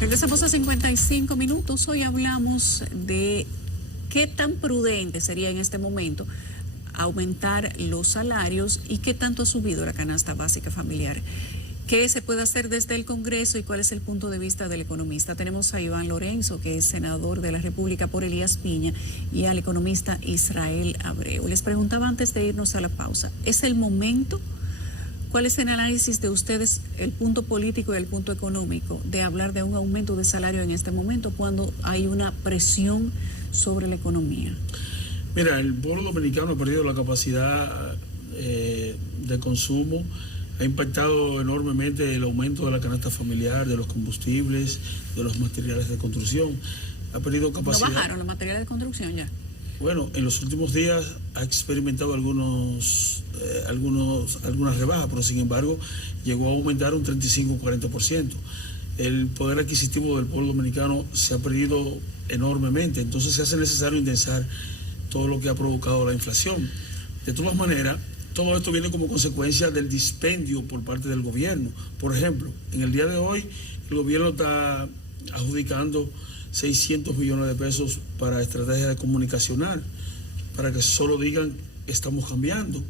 Regresamos a 55 minutos. Hoy hablamos de qué tan prudente sería en este momento aumentar los salarios y qué tanto ha subido la canasta básica familiar. ¿Qué se puede hacer desde el Congreso y cuál es el punto de vista del economista? Tenemos a Iván Lorenzo, que es senador de la República por Elías Piña, y al economista Israel Abreu. Les preguntaba antes de irnos a la pausa, ¿es el momento? ¿Cuál es el análisis de ustedes, el punto político y el punto económico, de hablar de un aumento de salario en este momento cuando hay una presión sobre la economía? Mira, el pueblo dominicano ha perdido la capacidad de consumo, ha impactado enormemente el aumento de la canasta familiar, de los combustibles, de los materiales de construcción. Ha perdido capacidad. ¿No bajaron los materiales de construcción ya? Bueno, en los últimos días ha experimentado algunas rebajas, pero sin embargo llegó a aumentar un 35-40%. El poder adquisitivo del pueblo dominicano se ha perdido enormemente, entonces se hace necesario indensar todo lo que ha provocado la inflación. De todas maneras, todo esto viene como consecuencia del dispendio por parte del gobierno. Por ejemplo, en el día de hoy el gobierno está adjudicando 600 millones de pesos para estrategia comunicacional, para que solo digan estamos cambiando.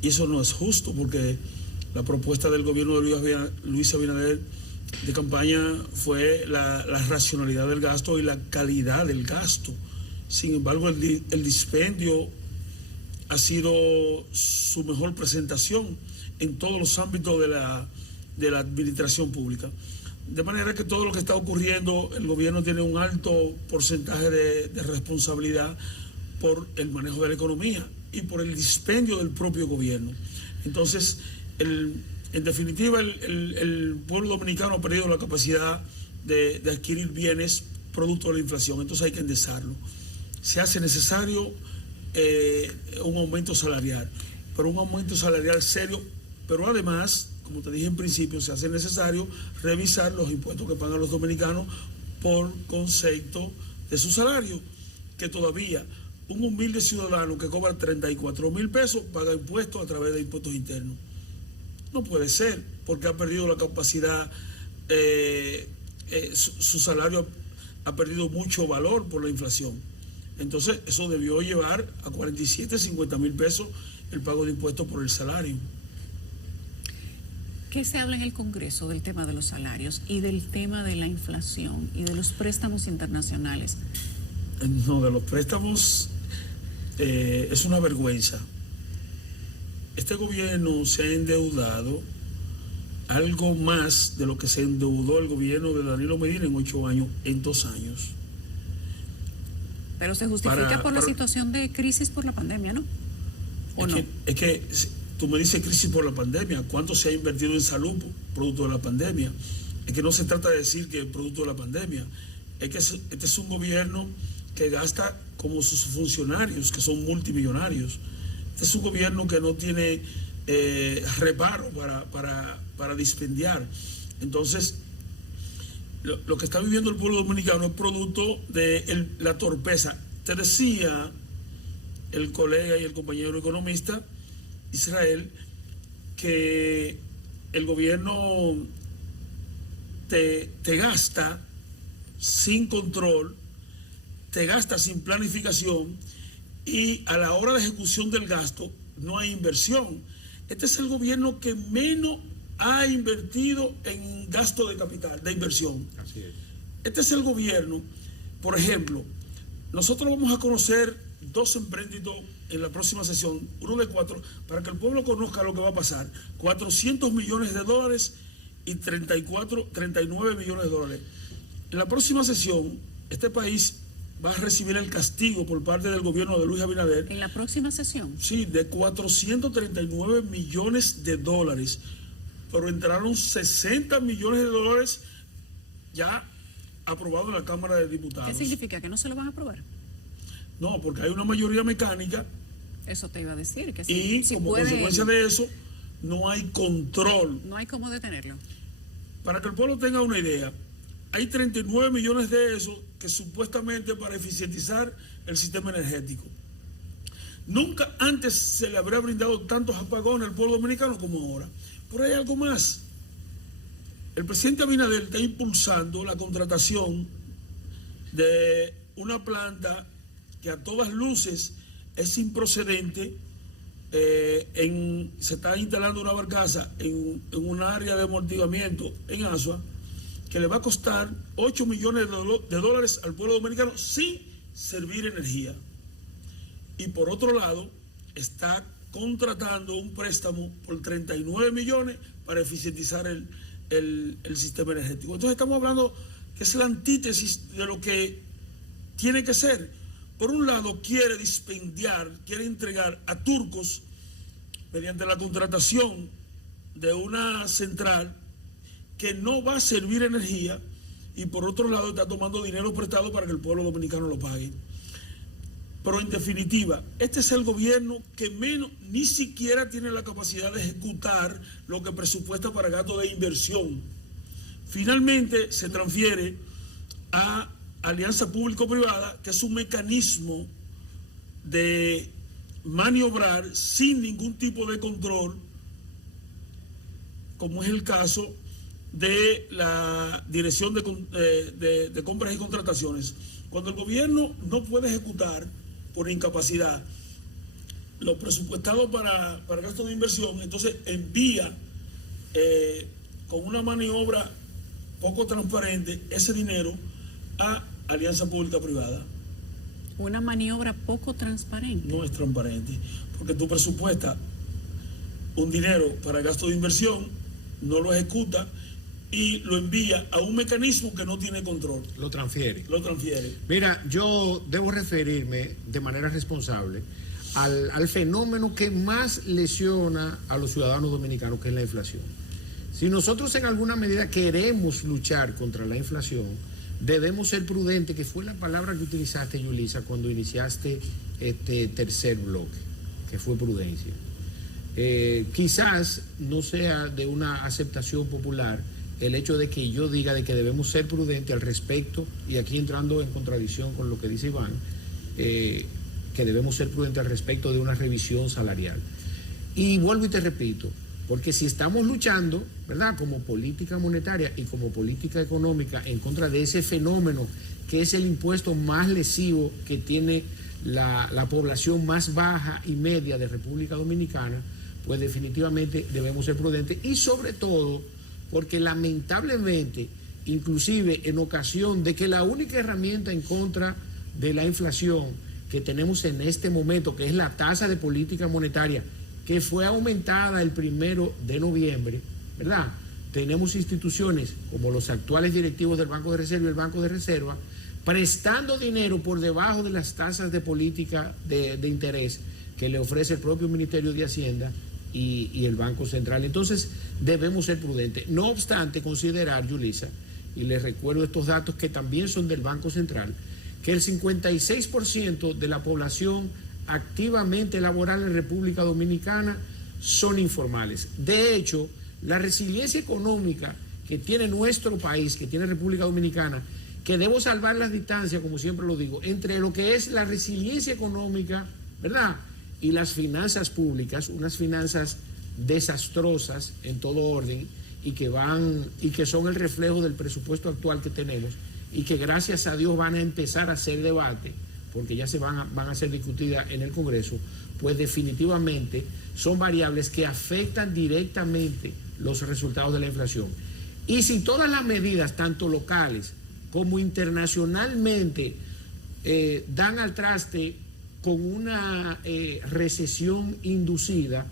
Y eso no es justo, porque la propuesta del gobierno de Luis Abinader de campaña fue la racionalidad del gasto y la calidad del gasto. Sin embargo, el dispendio ha sido su mejor presentación en todos los ámbitos de la administración pública. De manera que todo lo que está ocurriendo, el gobierno tiene un alto porcentaje de responsabilidad por el manejo de la economía y por el dispendio del propio gobierno. Entonces, en definitiva, el pueblo dominicano ha perdido la capacidad de adquirir bienes producto de la inflación, entonces hay que endesarlo. Se hace necesario un aumento salarial, pero un aumento salarial serio, pero además, como te dije en principio, se hace necesario revisar los impuestos que pagan los dominicanos por concepto de su salario, que todavía un humilde ciudadano que cobra 34,000 pesos paga impuestos a través de impuestos internos. No puede ser, porque ha perdido la capacidad, su salario ha perdido mucho valor por la inflación. Entonces, eso debió llevar a 47, 50 mil pesos el pago de impuestos por el salario. ¿Qué se habla en el Congreso del tema de los salarios y del tema de la inflación y de los préstamos internacionales? No, de los préstamos es una vergüenza. Este gobierno se ha endeudado algo más de lo que se endeudó el gobierno de Danilo Medina en 8 años, en 2 años. Pero se justifica por la situación de crisis por la pandemia, ¿no? ¿O no? Es que tú me dices crisis por la pandemia. ¿Cuánto se ha invertido en salud producto de la pandemia? Es que no se trata de decir que es producto de la pandemia. Es que este es un gobierno que gasta como sus funcionarios, que son multimillonarios. Este es un gobierno que no tiene reparo para dispendiar. Entonces, lo que está viviendo el pueblo dominicano es producto de la torpeza. Te decía el colega y el compañero economista Israel que el gobierno te gasta sin control, te gasta sin planificación y a la hora de ejecución del gasto no hay inversión. Este es el gobierno que menos ha invertido en gasto de capital, de inversión. Así es. Este es el gobierno, por ejemplo, nosotros vamos a conocer 2 empréstitos en la próxima sesión, uno de 4, para que el pueblo conozca lo que va a pasar. 400 millones de dólares y 39 millones de dólares. En la próxima sesión, este país va a recibir el castigo por parte del gobierno de Luis Abinader. ¿En la próxima sesión? Sí, de 439 millones de dólares. Pero entraron 60 millones de dólares ya aprobados en la Cámara de Diputados. ¿Qué significa? ¿Que no se lo van a aprobar? No, porque hay una mayoría mecánica. Eso te iba a decir. Que y como consecuencia de eso, no hay control. No hay cómo detenerlo. Para que el pueblo tenga una idea, hay 39 millones de esos que supuestamente para eficientizar el sistema energético. Nunca antes se le habría brindado tantos apagones al pueblo dominicano como ahora. Pero hay algo más. El presidente Abinader está impulsando la contratación de una planta que a todas luces es improcedente. Se está instalando una barcaza en un área de amortiguamiento en Asua que le va a costar 8 millones de dólares al pueblo dominicano sin servir energía. Y por otro lado, está contratando un préstamo por 39 millones para eficientizar el sistema energético. Entonces estamos hablando que es la antítesis de lo que tiene que ser. Por un lado, quiere dispendiar, quiere entregar a turcos mediante la contratación de una central que no va a servir energía, y por otro lado está tomando dinero prestado para que el pueblo dominicano lo pague. Pero en definitiva, este es el gobierno que menos, ni siquiera tiene la capacidad de ejecutar lo que presupuesta para gasto de inversión. Finalmente se transfiere a alianza público-privada, que es un mecanismo de maniobrar sin ningún tipo de control, como es el caso de la Dirección de Compras y Contrataciones. Cuando el gobierno no puede ejecutar por incapacidad lo presupuestado para gasto de inversión, entonces envía con una maniobra poco transparente ese dinero a alianza pública-privada. Una maniobra poco transparente. No es transparente, porque tú presupuestas un dinero para gasto de inversión, no lo ejecuta y lo envía a un mecanismo que no tiene control. Lo transfiere. Lo transfiere. Mira, yo debo referirme de manera responsable al fenómeno que más lesiona a los ciudadanos dominicanos, que es la inflación. Si nosotros en alguna medida queremos luchar contra la inflación, debemos ser prudentes, que fue la palabra que utilizaste, Yulisa, cuando iniciaste este tercer bloque, que fue prudencia. Quizás no sea de una aceptación popular el hecho de que yo diga de que debemos ser prudentes al respecto, y aquí entrando en contradicción con lo que dice Iván, que debemos ser prudentes al respecto de una revisión salarial. Y vuelvo y te repito, porque si estamos luchando, ¿verdad?, como política monetaria y como política económica en contra de ese fenómeno que es el impuesto más lesivo que tiene la población más baja y media de República Dominicana, pues definitivamente debemos ser prudentes, y sobre todo porque lamentablemente, inclusive en ocasión de que la única herramienta en contra de la inflación que tenemos en este momento, que es la tasa de política monetaria, que fue aumentada el 1 de noviembre, ¿verdad? Tenemos instituciones como los actuales directivos del Banco de Reserva y el Banco de Reserva prestando dinero por debajo de las tasas de política de interés que le ofrece el propio Ministerio de Hacienda y el Banco Central. Entonces debemos ser prudentes. No obstante, considerar, Yulisa, y les recuerdo estos datos que también son del Banco Central, que el 56% de la población activamente laboral en República Dominicana son informales. De hecho, la resiliencia económica que tiene nuestro país, que tiene República Dominicana, que debo salvar las distancias, como siempre lo digo, entre lo que es la resiliencia económica, ¿verdad?, y las finanzas públicas, unas finanzas desastrosas en todo orden y que son el reflejo del presupuesto actual que tenemos, y que gracias a Dios van a empezar a hacer debate, porque ya van a ser discutidas en el Congreso, pues definitivamente son variables que afectan directamente los resultados de la inflación. Y si todas las medidas, tanto locales como internacionalmente, dan al traste con una recesión inducida,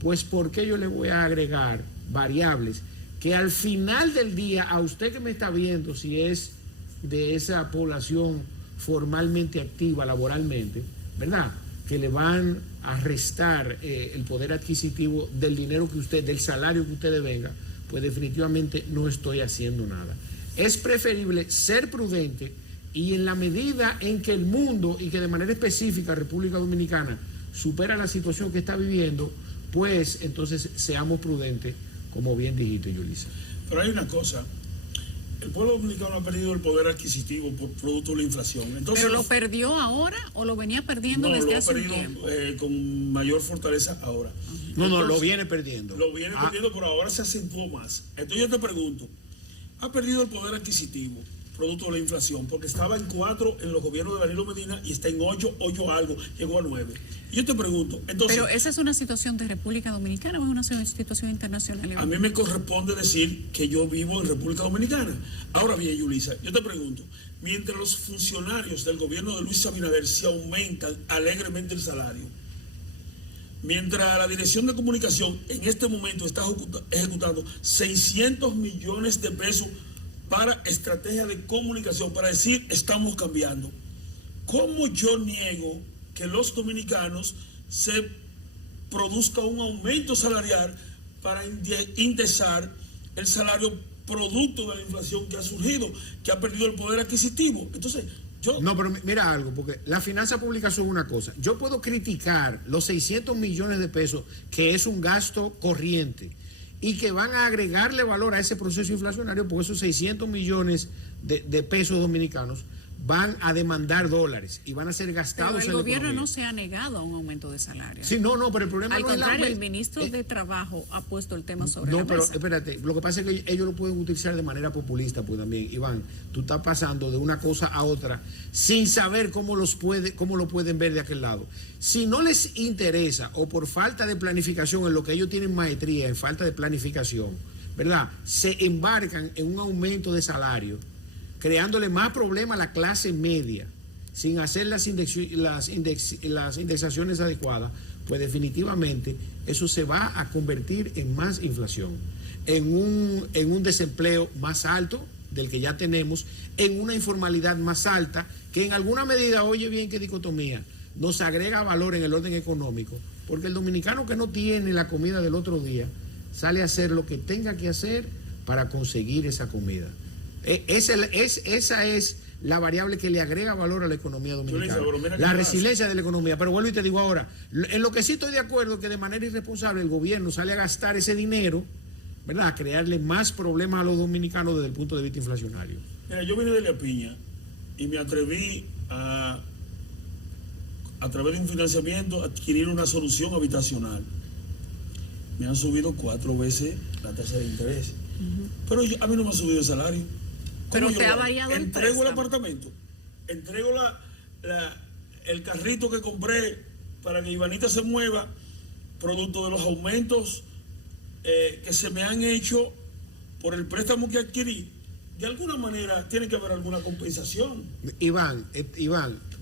pues ¿por qué yo le voy a agregar variables que al final del día, a usted que me está viendo, si es de esa población formalmente activa laboralmente, ¿verdad?, que le van a restar el poder adquisitivo del dinero que usted, del salario que usted devenga, pues definitivamente no estoy haciendo nada. Es preferible ser prudente, y en la medida en que el mundo, y que de manera específica República Dominicana, supera la situación que está viviendo, pues entonces seamos prudentes, como bien dijiste, Yulisa. Pero hay una cosa: el pueblo dominicano ha perdido el poder adquisitivo por producto de la inflación. Entonces, ¿pero lo perdió ahora o lo venía perdiendo desde hace un tiempo? Con mayor fortaleza ahora. No, lo viene perdiendo. Lo viene perdiendo, pero ahora se acentuó más. Entonces yo te pregunto, ha perdido el poder adquisitivo, producto de la inflación, porque estaba en 4 en los gobiernos de Danilo Medina y está en 8 algo, llegó a 9. Y yo te pregunto, entonces... Pero ¿esa es una situación de República Dominicana o es una situación internacional? A mí me corresponde decir que yo vivo en República Dominicana. Ahora bien, Yulisa, yo te pregunto, mientras los funcionarios del gobierno de Luis Abinader se aumentan alegremente el salario, mientras la Dirección de Comunicación en este momento está ejecutando 600 millones de pesos para estrategia de comunicación, para decir estamos cambiando, ¿cómo yo niego que los dominicanos se produzca un aumento salarial para indexar el salario producto de la inflación que ha surgido, que ha perdido el poder adquisitivo? Entonces, no, pero mira algo, porque las finanzas públicas son una cosa. Yo puedo criticar los 600 millones de pesos, que es un gasto corriente, y que van a agregarle valor a ese proceso inflacionario, porque esos 600 millones de pesos dominicanos van a demandar dólares y van a ser gastados en la economía. Pero el gobierno no se ha negado a un aumento de salario. Sí, no, pero el problema al no es contrario, el ministro de Trabajo ha puesto el tema sobre la mesa. No, pero espérate, lo que pasa es que ellos lo pueden utilizar de manera populista, pues también, Iván, tú estás pasando de una cosa a otra sin saber cómo lo pueden ver de aquel lado. Si no les interesa o por falta de planificación, en lo que ellos tienen maestría, en falta de planificación, ¿verdad? Se embarcan en un aumento de salario, creándole más problemas a la clase media, sin hacer las indexaciones adecuadas, pues definitivamente eso se va a convertir en más inflación, en un desempleo más alto del que ya tenemos, en una informalidad más alta, que en alguna medida, oye bien qué dicotomía, nos agrega valor en el orden económico, porque el dominicano que no tiene la comida del otro día, sale a hacer lo que tenga que hacer para conseguir esa comida. Esa es la variable que le agrega valor a la economía dominicana, la resiliencia de la economía. Pero vuelvo y te digo ahora, en lo que sí estoy de acuerdo es que de manera irresponsable el gobierno sale a gastar ese dinero, ¿verdad?, a crearle más problemas a los dominicanos desde el punto de vista inflacionario. Mira, yo vine de La Piña y me atreví a través de un financiamiento, adquirir una solución habitacional. Me han subido 4 veces la tasa de interés. Pero a mí no me ha subido el salario. Pero te ha variado el préstamo. Entrego el apartamento, entrego el carrito que compré para que Ivanita se mueva, producto de los aumentos que se me han hecho por el préstamo que adquirí. De alguna manera tiene que haber alguna compensación. Iván,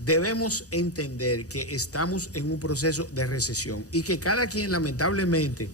debemos entender que estamos en un proceso de recesión y que cada quien lamentablemente,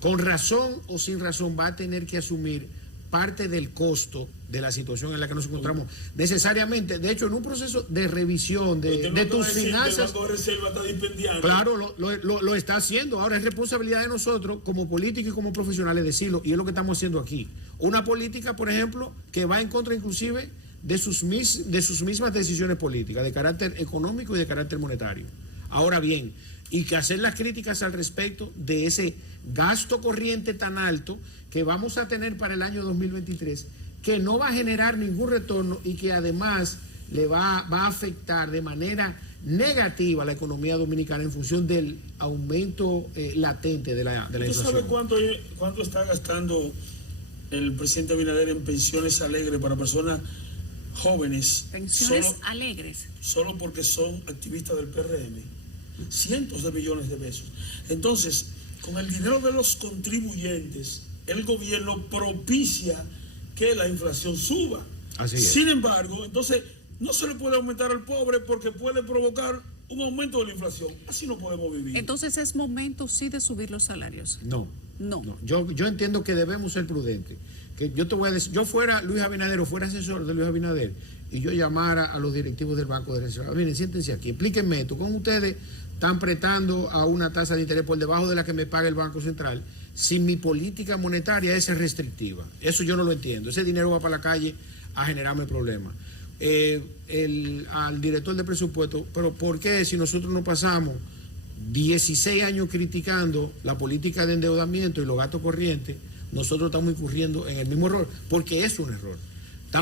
con razón o sin razón, va a tener que asumir parte del costo de la situación en la que nos encontramos necesariamente. De hecho, en un proceso de revisión de tus finanzas, el Banco de Reserva está dispendiando. Claro, lo está haciendo. Ahora es responsabilidad de nosotros como políticos y como profesionales decirlo, y es lo que estamos haciendo aquí. Una política, por ejemplo, que va en contra inclusive de sus mismas decisiones políticas, de carácter económico y de carácter monetario. Ahora bien, y que hacer las críticas al respecto de ese gasto corriente tan alto que vamos a tener para el año 2023, que no va a generar ningún retorno y que además le va a afectar de manera negativa a la economía dominicana en función del aumento latente de la inflación. ¿Usted sabe cuánto está gastando el presidente Abinader en pensiones alegres para personas jóvenes? Pensiones alegres. Solo porque son activistas del PRM. Cientos de millones de pesos. Entonces, con el dinero de los contribuyentes, el gobierno propicia que la inflación suba. Así es. Sin embargo, entonces no se le puede aumentar al pobre porque puede provocar un aumento de la inflación. Así no podemos vivir. Entonces es momento sí de subir los salarios. No. Yo entiendo que debemos ser prudentes. Que yo te voy a decir, yo fuera Luis Abinader o fuera asesor de Luis Abinader y yo llamara a los directivos del Banco de Reserva. Miren, siéntense aquí, explíquenme esto. ¿Cómo ustedes están apretando a una tasa de interés por debajo de la que me paga el Banco Central si mi política monetaria es restrictiva? Eso yo no lo entiendo. Ese dinero va para la calle a generarme problemas. Al director de presupuesto, pero ¿por qué si nosotros no pasamos 16 años criticando la política de endeudamiento y los gastos corrientes, nosotros estamos incurriendo en el mismo error? Porque es un error.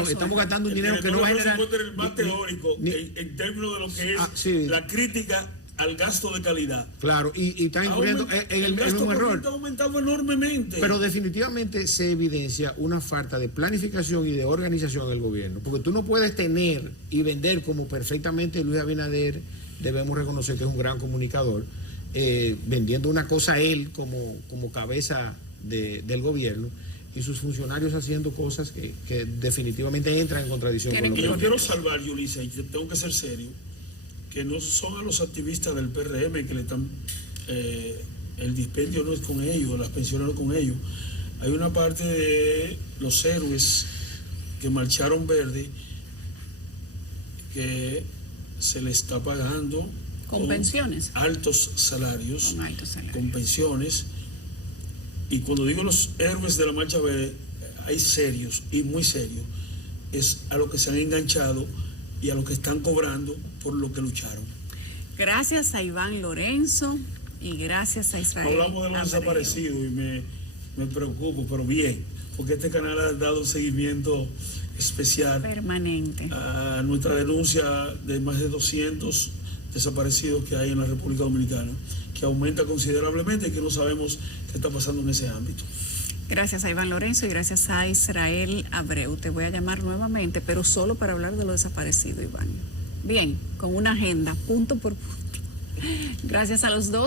Estamos gastando un dinero que no va a generar... El más teórico en términos de lo que es la crítica al gasto de calidad. Claro, y están incurriendo en el gasto mismo error. corriente ha aumentado enormemente. Pero definitivamente se evidencia una falta de planificación y de organización del gobierno, porque tú no puedes tener y vender como perfectamente Luis Abinader, debemos reconocer que es un gran comunicador, vendiendo una cosa él como cabeza del gobierno y sus funcionarios haciendo cosas que definitivamente entran en contradicción con lo que yo quiero salvar, Yulisa, y tengo que ser serio, que no son a los activistas del PRM que le están... el dispendio no es con ellos, las pensiones no es con ellos. Hay una parte de los héroes que marcharon verde que se le está pagando con pensiones, altos salarios, con altos salarios, con pensiones. Y cuando digo los héroes de la marcha verde, hay serios y muy serios, es a los que se han enganchado y a los que están cobrando por lo que lucharon. Gracias a Iván Lorenzo y gracias a Israel. Hablamos de los desaparecidos y me preocupo, pero bien, porque este canal ha dado seguimiento especial permanente a nuestra denuncia de más de 200 desaparecidos que hay en la República Dominicana, que aumenta considerablemente y que no sabemos qué está pasando en ese ámbito. Gracias a Iván Lorenzo y gracias a Israel Abreu. Te voy a llamar nuevamente, pero solo para hablar de lo desaparecido, Iván. Bien, con una agenda, punto por punto. Gracias a los dos.